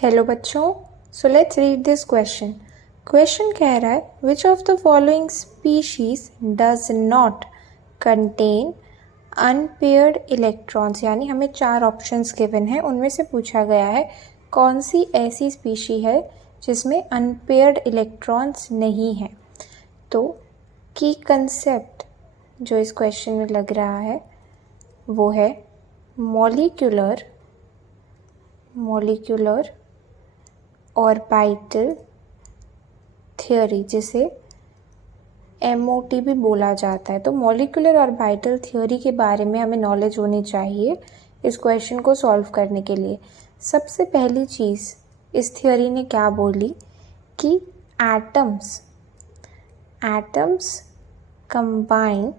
Hello बच्चों, so let's read this question. Question कह रहा है which of the following species does not contain unpaired electrons. यानी हमें 4 ऑप्शंस गिवन हैं, उनमें से पूछा गया है कौन सी ऐसी स्पीशी है जिसमें अनपेयर्ड इलेक्ट्रॉन्स नहीं हैं। तो की कंसेप्ट जो इस क्वेश्चन में लग रहा है वो है मॉलिक्यूलर ऑर्बिटल थियोरी, जिसे MOT भी बोला जाता है। तो मॉलिक्यूलर ऑर्बिटल थियोरी के बारे में हमें नॉलेज होनी चाहिए इस क्वेश्चन को सॉल्व करने के लिए। सबसे पहली चीज़ इस थियोरी ने क्या बोली कि atoms combine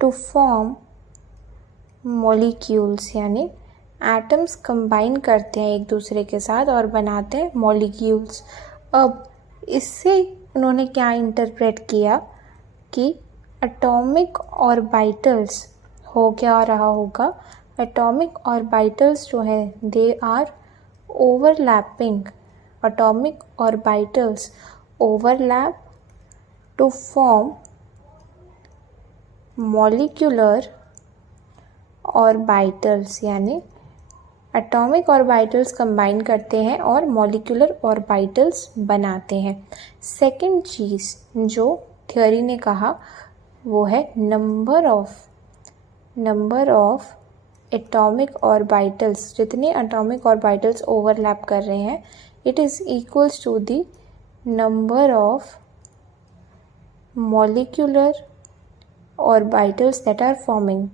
to form molecules, यानी एटम्स कंबाइन करते हैं एक दूसरे के साथ और बनाते हैं मॉलिक्यूल्स। अब इससे उन्होंने क्या इंटरप्रेट किया कि एटॉमिक ऑर्बिटल्स हो क्या रहा होगा, एटॉमिक ऑर्बिटल्स जो है they are overlapping, atomic orbitals overlap to form molecular orbitals, यानी एटॉमिक ऑर्बिटल्स कंबाइन करते हैं और मॉलिक्यूलर ऑर्बिटल्स बनाते हैं। सेकंड चीज़ जो थ्योरी ने कहा वो है नंबर ऑफ एटॉमिक ऑर्बिटल्स। जितने एटॉमिक ऑर्बिटल्स ओवरलैप कर रहे हैं it is equals to the number of molecular orbitals that are forming.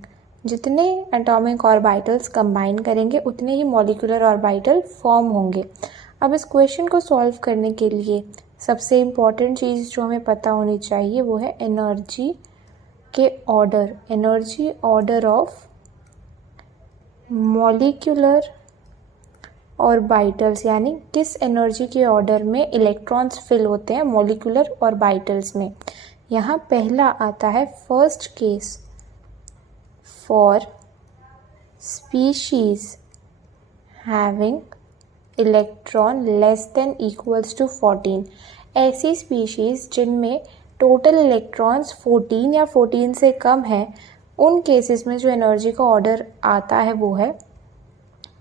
जितने एटॉमिक ऑर्बिटल्स कंबाइन करेंगे उतने ही मॉलिक्यूलर ऑर्बिटल फॉर्म होंगे। अब इस क्वेश्चन को सॉल्व करने के लिए सबसे इम्पॉर्टेंट चीज़ जो हमें पता होनी चाहिए वो है energy order of molecular orbitals, यानी किस एनर्जी के ऑर्डर में इलेक्ट्रॉन्स फिल होते हैं मॉलिक्यूलर ऑर्बिटल्स में। यहाँ पहला आता है first case for species having electron less than equals to 14। ऐसी स्पीशीज़ जिनमें टोटल इलेक्ट्रॉन्स 14 या 14 से कम है, उन केसेस में जो एनर्जी का ऑर्डर आता है वो है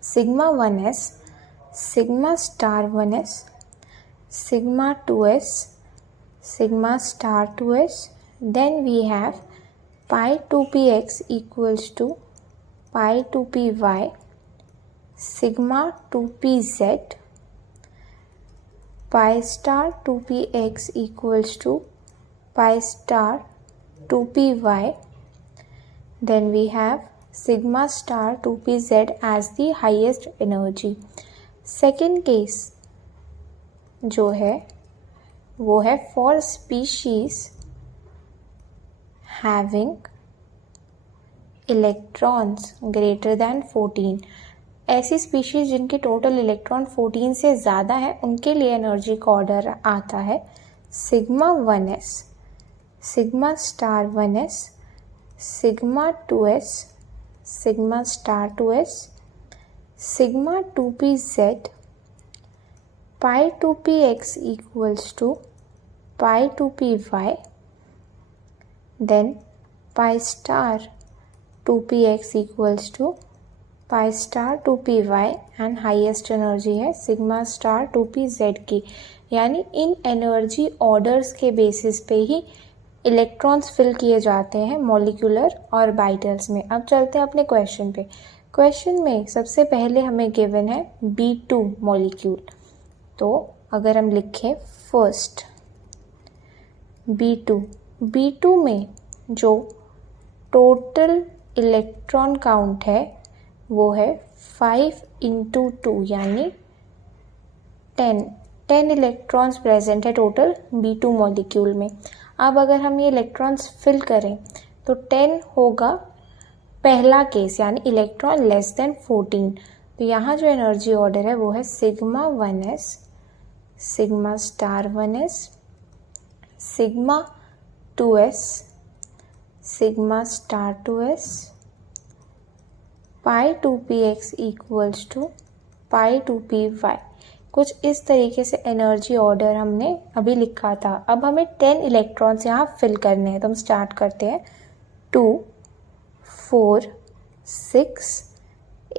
sigma 1s, sigma star 1s, sigma 2s, sigma star 2s, then we have pi 2px equals to pi 2py, sigma 2pz, pi star 2px equals to pi star 2py, then we have sigma star 2pz as the highest energy। second case जो है वो है for species having electrons greater than 14। ऐसी species जिनके total electron 14 से ज़्यादा है उनके लिए एनर्जी का ऑर्डर आता है sigma 1s, sigma star 1s, sigma 2s, sigma star 2s, sigma 2pz, pi 2px equals to pi 2py, then pi star 2px equals to pi star 2py and highest energy है sigma star 2pz की। यानी इन energy orders के basis पे ही electrons fill किए जाते हैं molecular orbitals में। अब चलते हैं अपने क्वेश्चन पे। क्वेश्चन में सबसे पहले हमें गिवन है B2 मॉलिक्यूल। तो अगर हम लिखें फर्स्ट B2 में जो टोटल इलेक्ट्रॉन काउंट है वो है 5 × 2, यानी 10 इलेक्ट्रॉन्स प्रेजेंट है टोटल B2 मॉलिक्यूल में। अब अगर हम ये इलेक्ट्रॉन्स फिल करें तो 10 होगा पहला केस, यानी इलेक्ट्रॉन लेस देन 14। तो यहाँ जो एनर्जी ऑर्डर है वो है sigma 1s, sigma star 1s, sigma 2s, sigma star 2s, pi 2px equals to pi 2p/y। कुछ इस तरीके से एनर्जी ऑर्डर हमने अभी लिखा था। अब हमें 10 इलेक्ट्रॉन्स यहाँ फिल करने हैं, तो हम स्टार्ट करते हैं 2 4 6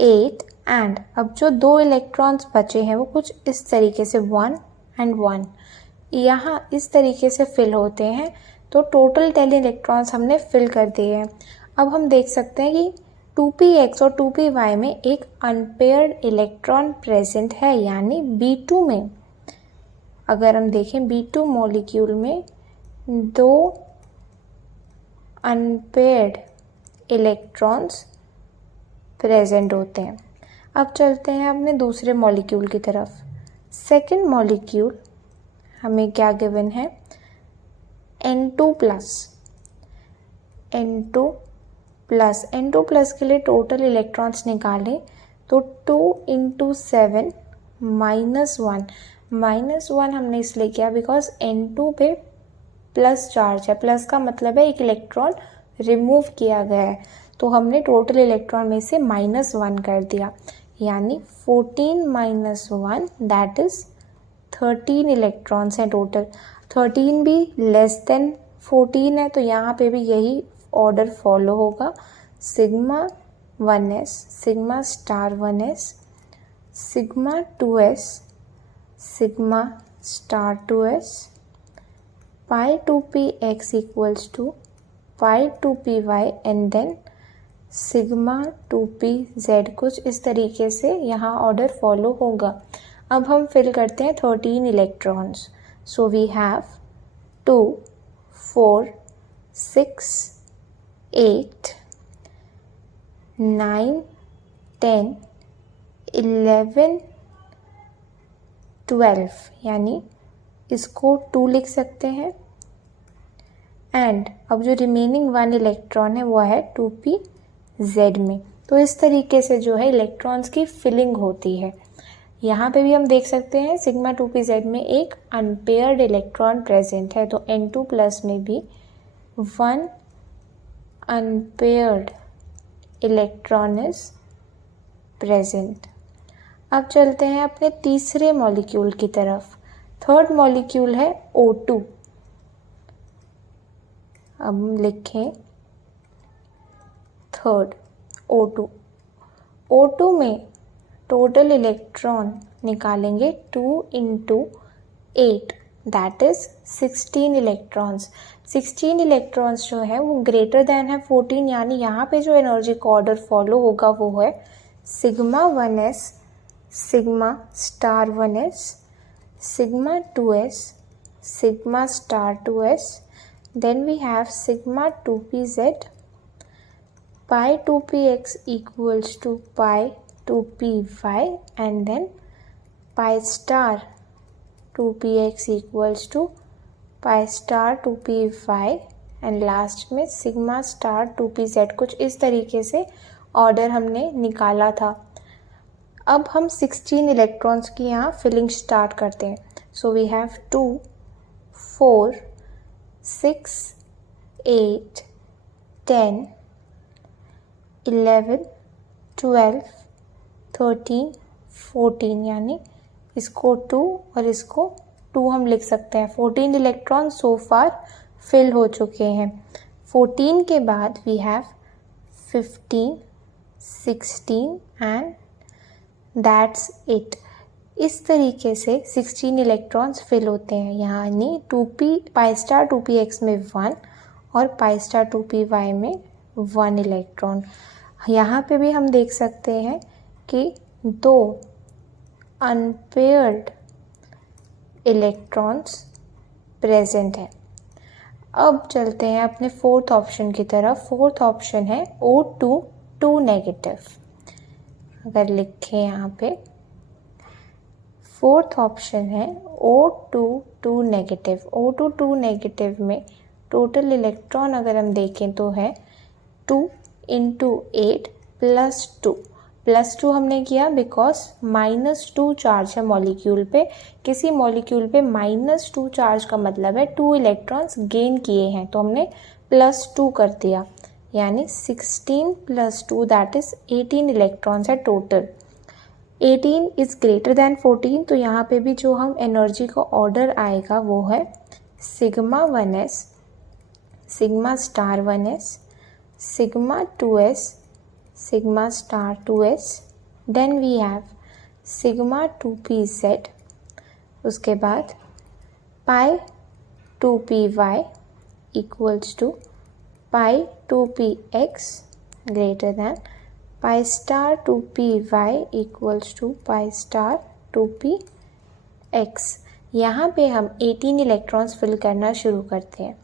8 एंड अब जो 2 इलेक्ट्रॉन्स बचे हैं वो कुछ इस तरीके से 1 एंड 1 यहाँ इस तरीके से फिल होते हैं। तो टोटल 10 इलेक्ट्रॉन्स हमने फिल कर दिए हैं। अब हम देख सकते हैं कि 2px और 2py में एक अनपेयर्ड इलेक्ट्रॉन प्रेजेंट है, यानी B2 में अगर हम देखें B2 मॉलिक्यूल में 2 अनपेयर्ड इलेक्ट्रॉन्स प्रेजेंट होते हैं। अब चलते हैं अपने दूसरे मॉलिक्यूल की तरफ। सेकेंड मॉलिक्यूल हमें क्या गिवन है, N2 प्लस के लिए टोटल इलेक्ट्रॉन्स निकालें तो 2 × 7 -1 हमने इसलिए किया बिकॉज N2 पे प्लस चार्ज है। प्लस का मतलब है एक इलेक्ट्रॉन रिमूव किया गया है, तो हमने टोटल इलेक्ट्रॉन में से -1 कर दिया, यानी 14 - 1 दैट इज 13 इलेक्ट्रॉन्स हैं टोटल। 13 भी लेस देन 14 है, तो यहाँ पे भी यही ऑर्डर फॉलो होगा। Sigma 1s, sigma star 1s, sigma 2s, sigma star 2s, pi 2px equals to pi 2py and then sigma 2pz। कुछ इस तरीके से यहाँ ऑर्डर फॉलो होगा। अब हम फिल करते हैं 13 इलेक्ट्रॉन्स। सो वी हैव 2 4 6 8 9 10 11 12, यानी इसको 2 लिख सकते हैं। एंड अब जो रिमेनिंग 1 इलेक्ट्रॉन है वो है 2pz में। तो इस तरीके से जो है इलेक्ट्रॉन्स की फिलिंग होती है। यहाँ पे भी हम देख सकते हैं सिग्मा 2pz में एक अनपेयर्ड इलेक्ट्रॉन प्रेजेंट है, तो N2 प्लस में भी 1 अनपेयर्ड इलेक्ट्रॉन इज प्रेजेंट। अब चलते हैं अपने तीसरे मॉलिक्यूल की तरफ। थर्ड मॉलिक्यूल है O2। अब हम लिखें थर्ड O2। O2 में टोटल इलेक्ट्रॉन निकालेंगे 2 × 8 दैट इज 16 इलेक्ट्रॉन्स। 16 इलेक्ट्रॉन्स जो है वो ग्रेटर देन है 14, यानी यहाँ पे जो एनर्जी का ऑर्डर फॉलो होगा वो है sigma 1s, sigma star 1s, sigma 2s, sigma star 2s, then we have sigma 2pz, pi 2px equals to pi 2py and then pi star 2px equals to pi star 2py and last में sigma star 2pz। कुछ इस तरीके से order हमने निकाला था। अब हम 16 इलेक्ट्रॉन्स की यहाँ फिलिंग स्टार्ट करते हैं। सो वी हैव 2 4 6 8 10 11 12 13 14, यानी इसको 2 और इसको 2 हम लिख सकते हैं। 14 इलेक्ट्रॉन सो फार फिल हो चुके हैं। 14 के बाद we have 15 16 and that's it. इस तरीके से 16 इलेक्ट्रॉन्स फिल होते हैं, यानी 2p पाई स्टार 2px में 1 और पाई स्टार 2py में 1 इलेक्ट्रॉन। यहाँ पे भी हम देख सकते हैं कि 2 अनपेयर्ड इलेक्ट्रॉन्स प्रेजेंट हैं। अब चलते हैं अपने फोर्थ ऑप्शन की तरफ। फोर्थ ऑप्शन है O2 2 नेगेटिव। अगर लिखें यहाँ पे फोर्थ ऑप्शन है O2 2 नेगेटिव। O2 2 नेगेटिव में टोटल इलेक्ट्रॉन अगर हम देखें तो है 2 × 8 + 2 हमने किया बिकॉज -2 चार्ज है मॉलिक्यूल पे। किसी मॉलिक्यूल पे -2 चार्ज का मतलब है 2 इलेक्ट्रॉन्स गेन किए हैं, तो हमने +2 कर दिया, यानी 16 + 2 दैट इज 18 इलेक्ट्रॉन्स है टोटल। 18 इज़ ग्रेटर देन 14, तो यहाँ पे भी जो हम एनर्जी का ऑर्डर आएगा वो है sigma 1s, sigma star 1s, sigma 2s, sigma star 2s, then we have sigma 2pz, उसके बाद pi 2py equals to pi 2px greater than pi star 2py equals to pi star 2px। यहाँ पे हम 18 electrons fill करना शुरू करते हैं।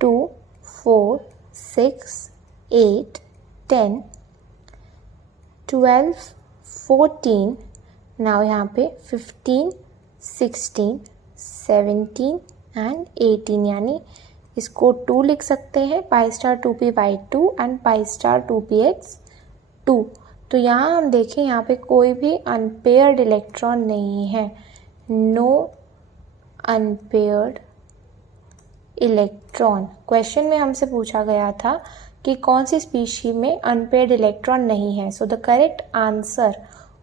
2, 4, 6, 8, 10, 12, 14, now यहाँ पे 15, 16, 17 एंड 18, यानी इसको 2 लिख सकते हैं, pi star 2p/2 and pi star 2px 2। तो यहाँ हम देखें, यहाँ पे कोई भी अनपेयर्ड इलेक्ट्रॉन नहीं है, नो अनपेयर्ड इलेक्ट्रॉन। क्वेश्चन में हमसे पूछा गया था कि कौन सी स्पीशी में अनपेयर्ड इलेक्ट्रॉन नहीं है। So the correct answer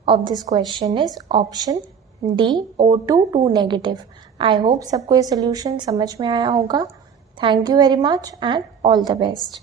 of this question is option D, O2 2 negative. I hope सबको ये सोल्यूशन समझ में आया होगा। Thank you very much and all the best.